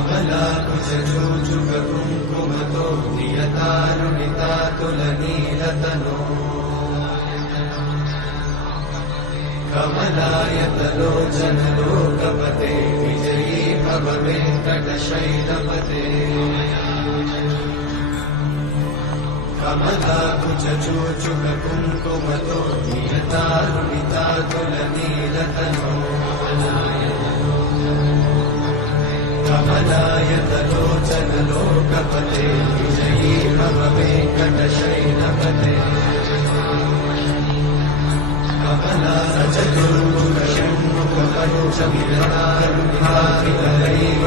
कमलाकुचूचुककुङ्कुमतो नियतारुणितातुलनीलतनो कमलायतलोचनलोकपते विजयी भव वेङ्कटशैलपते कमलाकुचूचुककुङ्कुमतो नियतारुणितातुलनीलतनो कमलायतलोचनलोकपते विजयी भव वेङ्कटशैलपते कमलासचतुर्मुखषण्मुखपञ्चविधतारुणिताखिलदैव